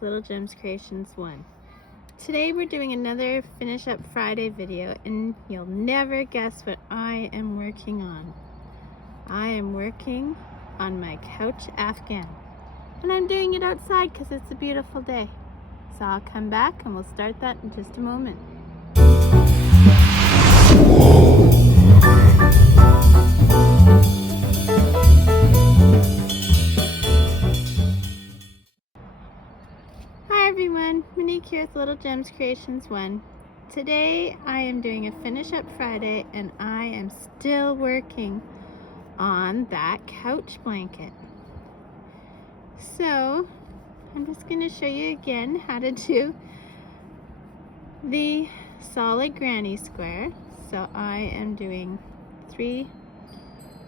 Little Gems Creations 1. Today we're doing another Finish Up Friday video, and you'll never guess what I am working on. I am working on my couch Afghan, and I'm doing it outside because it's a beautiful day. So I'll come back and we'll start that in just a moment. Hi everyone, Monique here with Little Gems Creations 1. Today I am doing a Finish Up Friday, and I am still working on that couch blanket. So I'm just going to show you again how to do the solid granny square. So I am doing 3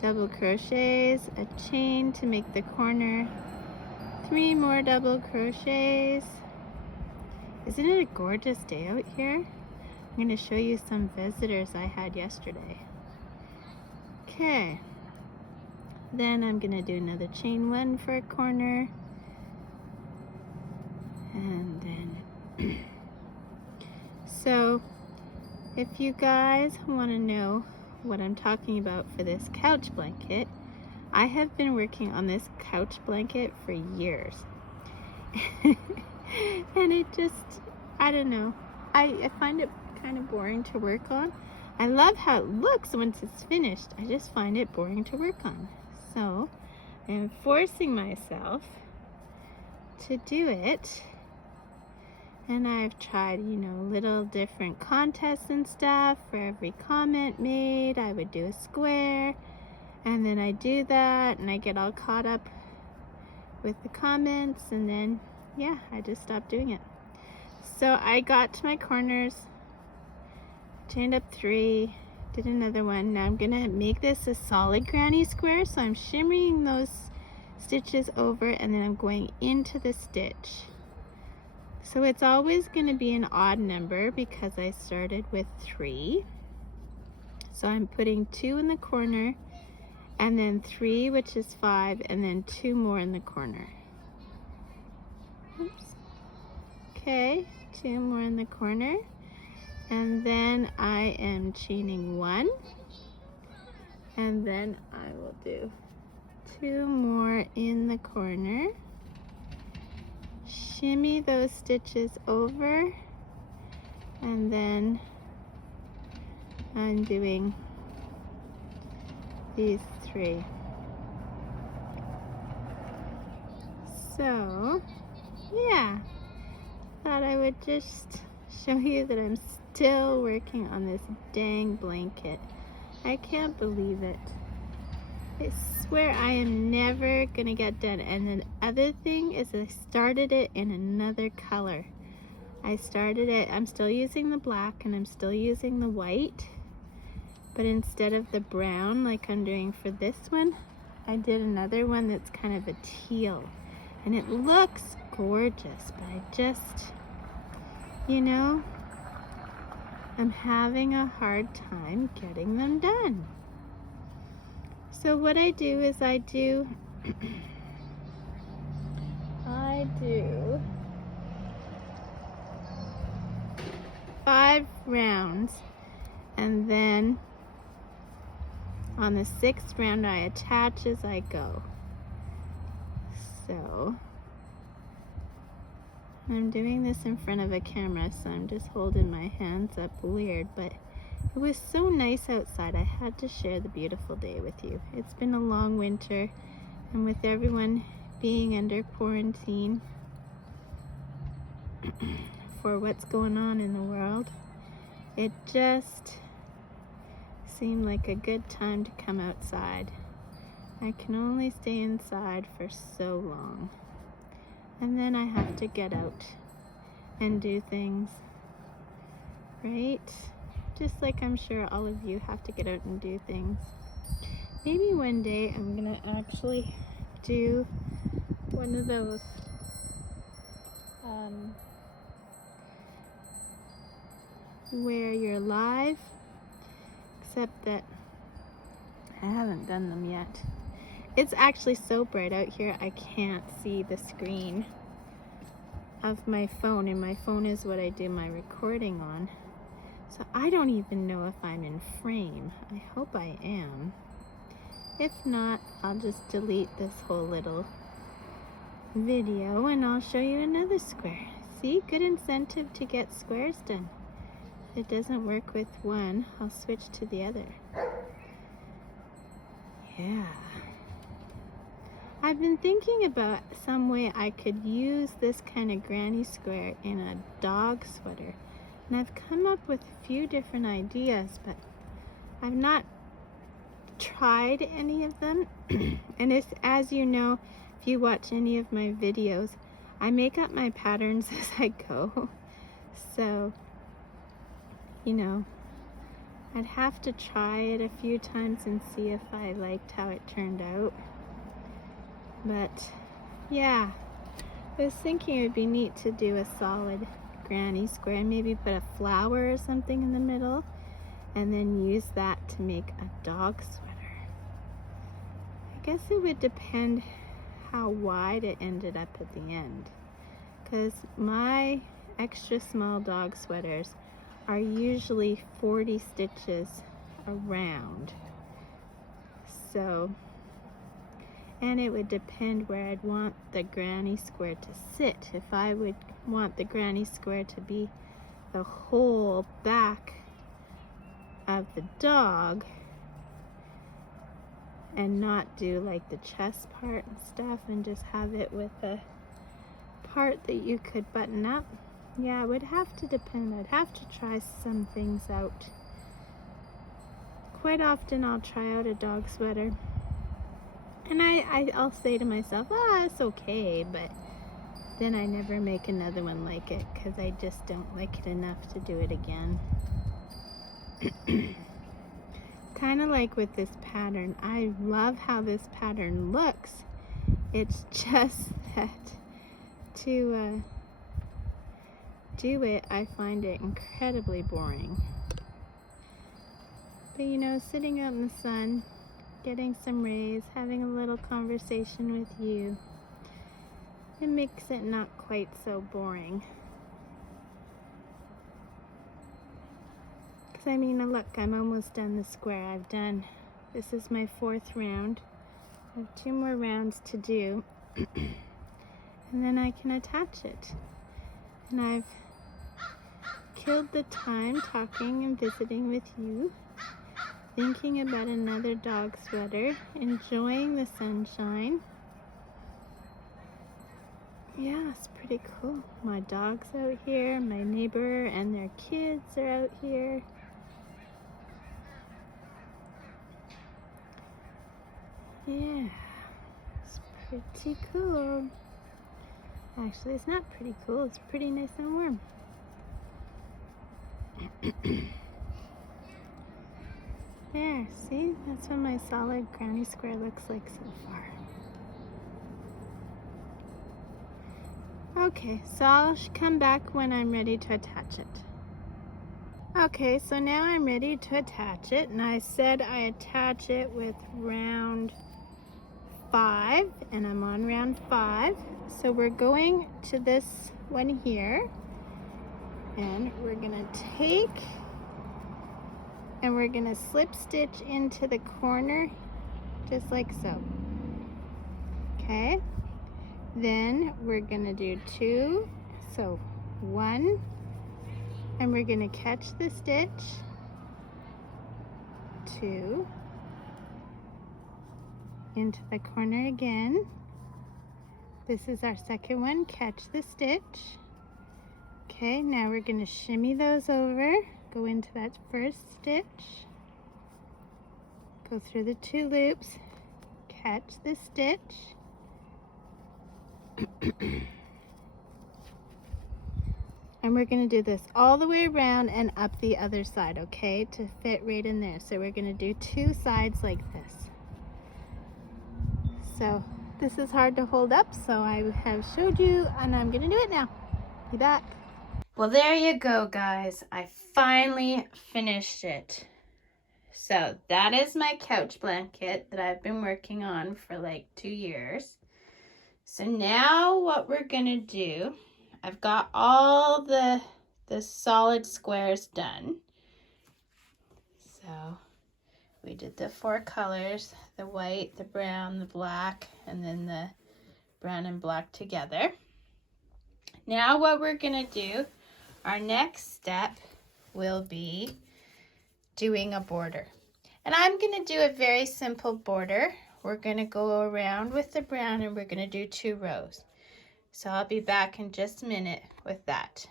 double crochets, a chain to make the corner, 3 more double crochets. Isn't it a gorgeous day out here? I'm going to show you some visitors I had yesterday. Okay, then I'm going to do another chain 1 for a corner, and then so if you guys want to know what I'm talking about for this couch blanket, I have been working on this couch blanket for years. And it just, I don't know, I find it kind of boring to work on. I love how it looks once it's finished. I just find it boring to work on. So I'm forcing myself to do it. And I've tried, little different contests and stuff. For every comment made, I would do a square. And then I do that and I get all caught up with the comments, and then yeah, I just stopped doing it. So I got to my corners, chained up 3, did another one. Now I'm gonna make this a solid granny square, so I'm shimmering those stitches over and then I'm going into the stitch. So it's always gonna be an odd number because I started with 3. So I'm putting 2 in the corner, and then 3, which is 5, and then 2 more in the corner. Oops. Okay, 2 more in the corner, and then I am chaining 1, and then I will do 2 more in the corner, shimmy those stitches over, and then I'm doing these 3. So yeah, thought I would just show you that I'm still working on this dang blanket. I can't believe it. I swear I am never gonna get done. And the other thing is I started it in another color. I started it, I'm still using the black and I'm still using the white, but instead of the brown like I'm doing for this one, I did another one that's kind of a teal, and it looks gorgeous, but I just, I'm having a hard time getting them done. So what I do is I do 5 rounds, and then on the 6th round I attach as I go. So I'm doing this in front of a camera, so I'm just holding my hands up weird, but it was so nice outside. I had to share the beautiful day with you. It's been a long winter, and with everyone being under quarantine for what's going on in the world, it just seemed like a good time to come outside. I can only stay inside for so long, and then I have to get out and do things, right? Just like I'm sure all of you have to get out and do things. Maybe one day I'm gonna actually do one of those where you're live, except that I haven't done them yet. It's actually so bright out here I can't see the screen. of my phone, and my phone is what I do my recording on. So I don't even know if I'm in frame. I hope I am. If not, I'll just delete this whole little video and I'll show you another square. See, good incentive to get squares done. If it doesn't work with one, I'll switch to the other. Yeah. I've been thinking about some way I could use this kind of granny square in a dog sweater. And I've come up with a few different ideas, but I've not tried any of them. And it's, as you know, if you watch any of my videos, I make up my patterns as I go. So, you know, I'd have to try it a few times and see if I liked how it turned out. But yeah, I was thinking it would be neat to do a solid granny square and maybe put a flower or something in the middle and then use that to make a dog sweater. I guess it would depend how wide it ended up at the end, because my extra small dog sweaters are usually 40 stitches around. So, and it would depend where I'd want the granny square to sit. If I would want the granny square to be the whole back of the dog and not do like the chest part and stuff and just have it with a part that you could button up, yeah, it would have to depend. I'd have to try some things out. Quite often I'll try out a dog sweater and I'll say to myself, it's okay, but then I never make another one like it because I just don't like it enough to do it again. Kind of like with this pattern. I love how this pattern looks. It's just that to do it, I find it incredibly boring. But you know, sitting out in the sun, getting some rays, having a little conversation with you, it makes it not quite so boring. I mean, look, I'm almost done the square. This is my 4th round. I have 2 more rounds to do. And then I can attach it. And I've killed the time talking and visiting with you, thinking about another dog sweater, enjoying the sunshine. Yeah, it's pretty cool. My dog's out here, my neighbor and their kids are out here. Yeah, it's pretty cool. Actually, it's not pretty cool. It's pretty nice and warm. There, see? That's what my solid granny square looks like so far. Okay, so I'll come back when I'm ready to attach it. Okay, so now I'm ready to attach it, and I said I attach it with round 5, and I'm on round 5. So we're going to this one here, and we're gonna take and we're gonna slip stitch into the corner just like so. Okay, then we're gonna do 2, so 1, and we're gonna catch the stitch, 2, into the corner again. This is our second one, catch the stitch. Okay, now we're going to shimmy those over, go into that first stitch, go through the 2 loops, catch the stitch, and we're going to do this all the way around and up the other side, okay, to fit right in there. So we're going to do 2 sides like this. So this is hard to hold up, so I have showed you, and I'm going to do it now. Be back. Well, there you go, guys. I finally finished it. So that is my couch blanket that I've been working on for like 2 years. So now what we're gonna do, I've got all the solid squares done. So we did the 4 colors, the white, the brown, the black, and then the brown and black together. Now what we're gonna do, our next step will be doing a border. And I'm gonna do a very simple border. We're gonna go around with the brown and we're gonna do 2 rows. So I'll be back in just a minute with that.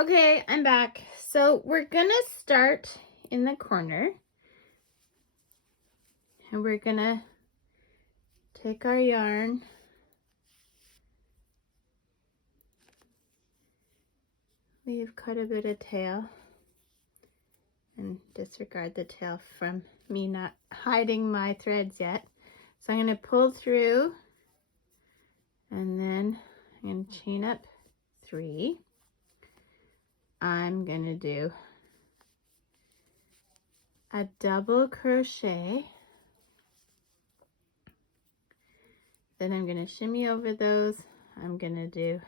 Okay, I'm back. So we're gonna start in the corner. And we're gonna take our yarn leave quite a bit of tail and disregard the tail from me not hiding my threads yet. So I'm going to pull through and then I'm going to chain up 3. I'm going to do a double crochet. Then I'm going to shimmy over those. I'm going to do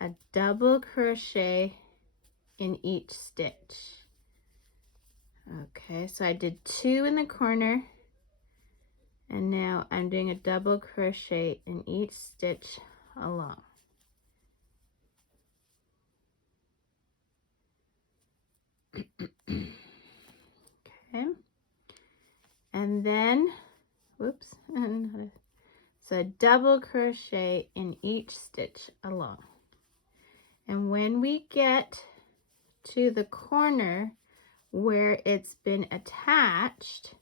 a double crochet in each stitch. Okay, so I did 2 in the corner, and now I'm doing a double crochet in each stitch along. Okay, and then, whoops, so a double crochet in each stitch along. And when we get to the corner where it's been attached,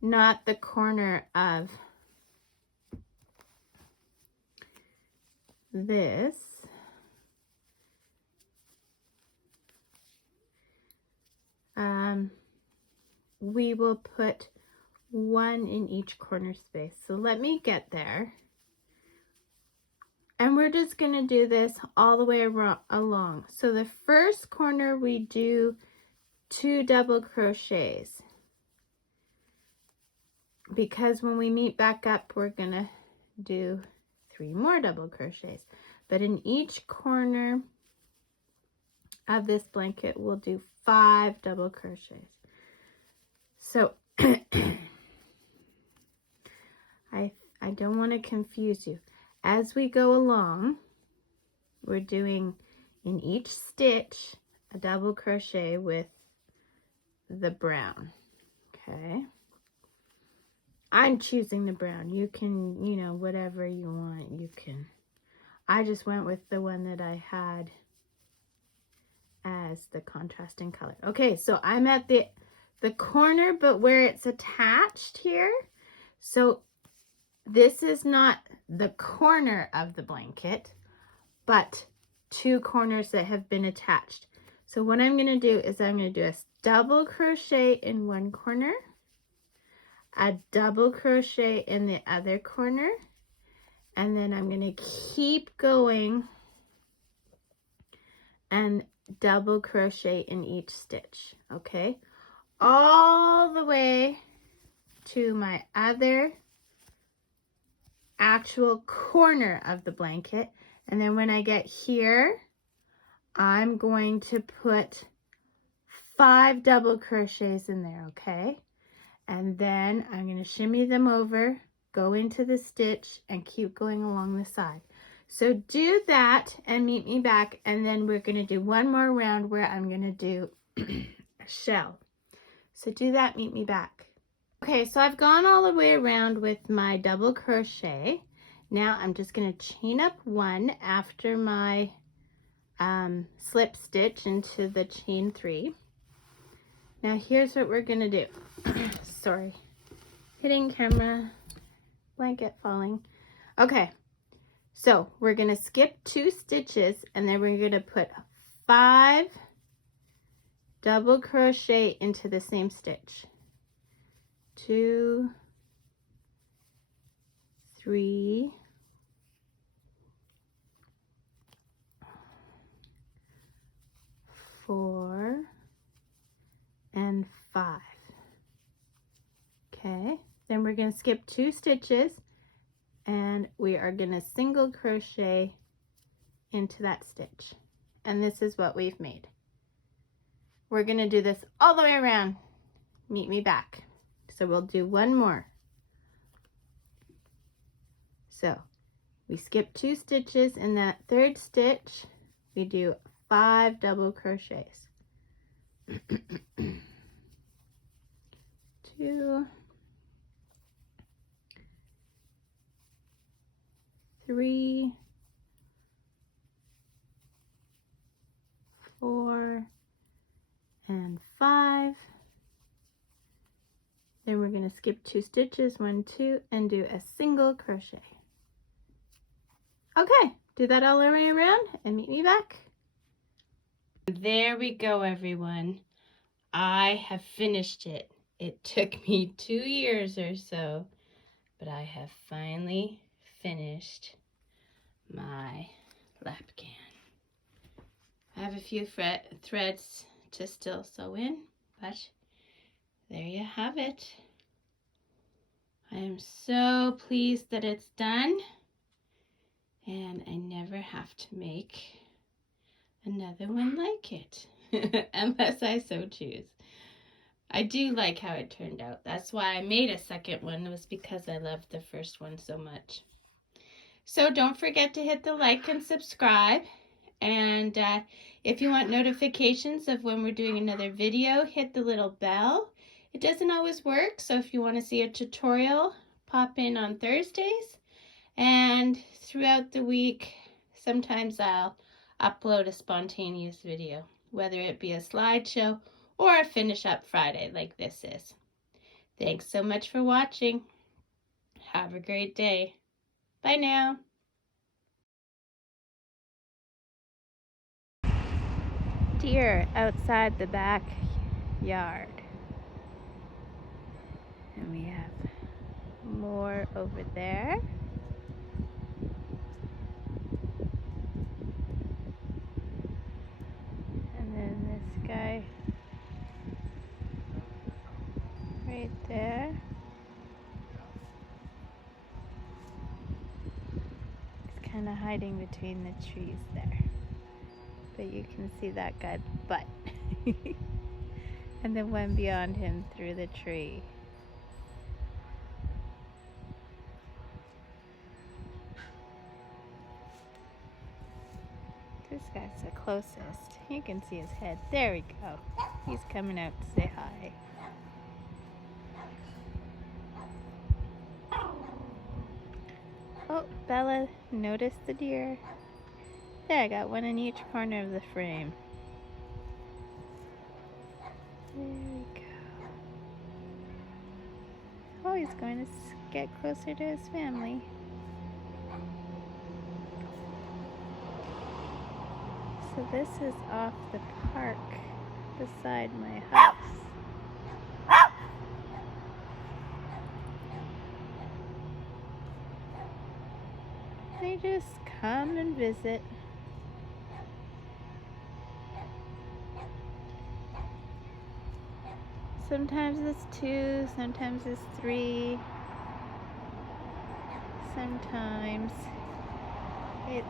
not the corner of this, we will put 1 in each corner space. So let me get there. And we're just going to do this all the way along. So the first corner we do 2 double crochets, because when we meet back up we're going to do 3 more double crochets. But in each corner of this blanket we'll do 5 double crochets. So I don't want to confuse you. As we go along, we're doing in each stitch a double crochet with the brown. Okay. I'm choosing the brown. You can, you know, whatever you want, you can. I just went with the one that I had as the contrasting color. Okay, so I'm at the corner, but where it's attached here. So this is not the corner of the blanket, but 2 corners that have been attached. So what I'm going to do is I'm going to do a double crochet in one corner, a double crochet in the other corner, and then I'm going to keep going and double crochet in each stitch. Okay, all the way to my other actual corner of the blanket. And then when I get here, I'm going to put 5 double crochets in there, okay? And then I'm going to shimmy them over, go into the stitch, and keep going along the side. So do that and meet me back, and then we're going to do one more round where I'm going to do a shell. So do that, meet me back. Okay, so I've gone all the way around with my double crochet. Now I'm just going to chain up 1 after my slip stitch into the chain 3. Now here's what we're going to do. Sorry, hitting camera, blanket falling. Okay, so we're going to skip 2 stitches and then we're going to put 5 double crochet into the same stitch. 2, 3, 4, and 5. Okay, then we're going to skip 2 stitches and we are going to single crochet into that stitch. And this is what we've made. We're going to do this all the way around. Meet me back. So we'll do one more. So we skip 2 stitches. In that 3rd stitch, we do 5 double crochets. 2, 3, 4, and 5. Then we're going to skip 2 stitches, 1, 2, and do a single crochet. Okay, do that all the way around and meet me back. There we go, everyone. I have finished it. It took me 2 years or so, but I have finally finished my lapcan. I have a few threads to still sew in, but there you have it. I am so pleased that it's done, and I never have to make another one like it, unless I so choose. I do like how it turned out. That's why I made a second one, was because I loved the first one so much. So don't forget to hit the like and subscribe. And if you want notifications of when we're doing another video, hit the little bell. It doesn't always work, so if you want to see a tutorial, pop in on Thursdays. And throughout the week, sometimes I'll upload a spontaneous video, whether it be a slideshow or a finish up Friday like this is. Thanks so much for watching. Have a great day. Bye now. Deer outside the backyard. And we have more over there. And then this guy right there. He's kind of hiding between the trees there. But you can see that guy's butt. And the one beyond him through the tree. This guy's the closest. You can see his head. There we go. He's coming out to say hi. Oh, Bella noticed the deer. There, I got one in each corner of the frame. There we go. Oh, he's going to get closer to his family. So this is off the park beside my house. They just come and visit. Sometimes it's 2, sometimes it's 3. Sometimes it's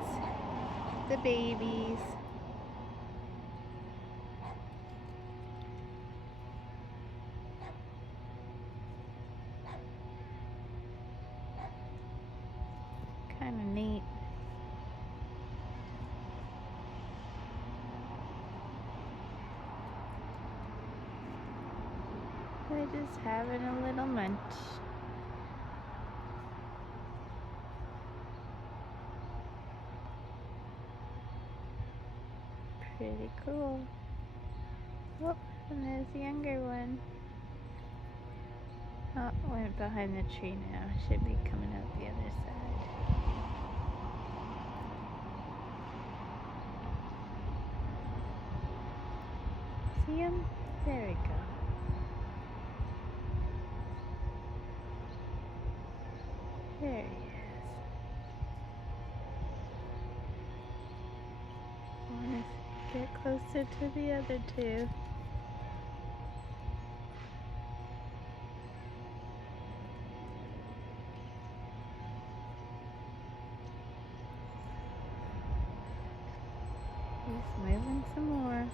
the babies. Kind of neat. They're just having a little munch. Pretty cool. Oh, and there's the younger one. Oh, went behind the tree now. Should be coming out the other side. See him? There we go. There he is. Want to get closer to the other 2. He's moving some more.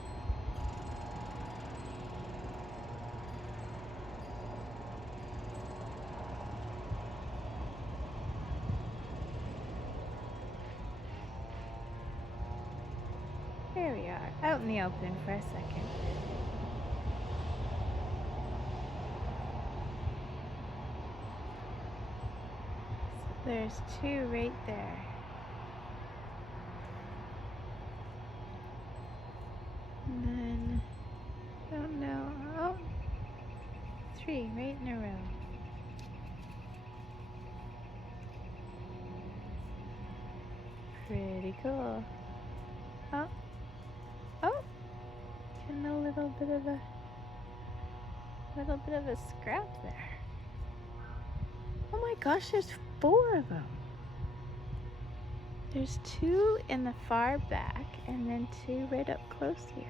Here we are, out in the open for a second. So there's two right there. And then, I don't know, oh, three right in a row. Pretty cool. Oh, oh, getting a little bit of a scrap there. Oh my gosh, there's 4 of them. There's 2 in the far back and then 2 right up close here.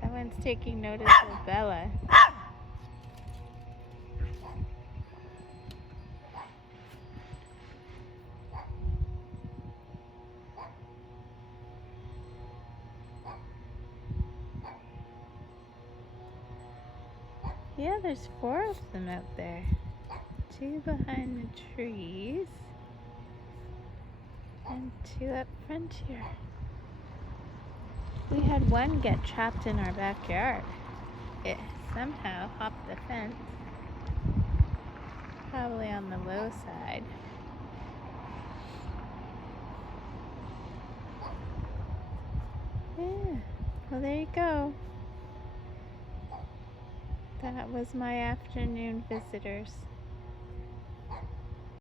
That one's taking notice of Bella. Yeah, there's 4 of them out there. 2 behind the trees and 2 up front here. We had one get trapped in our backyard. It somehow hopped the fence, probably on the low side. Yeah, well there you go. That was my afternoon visitors.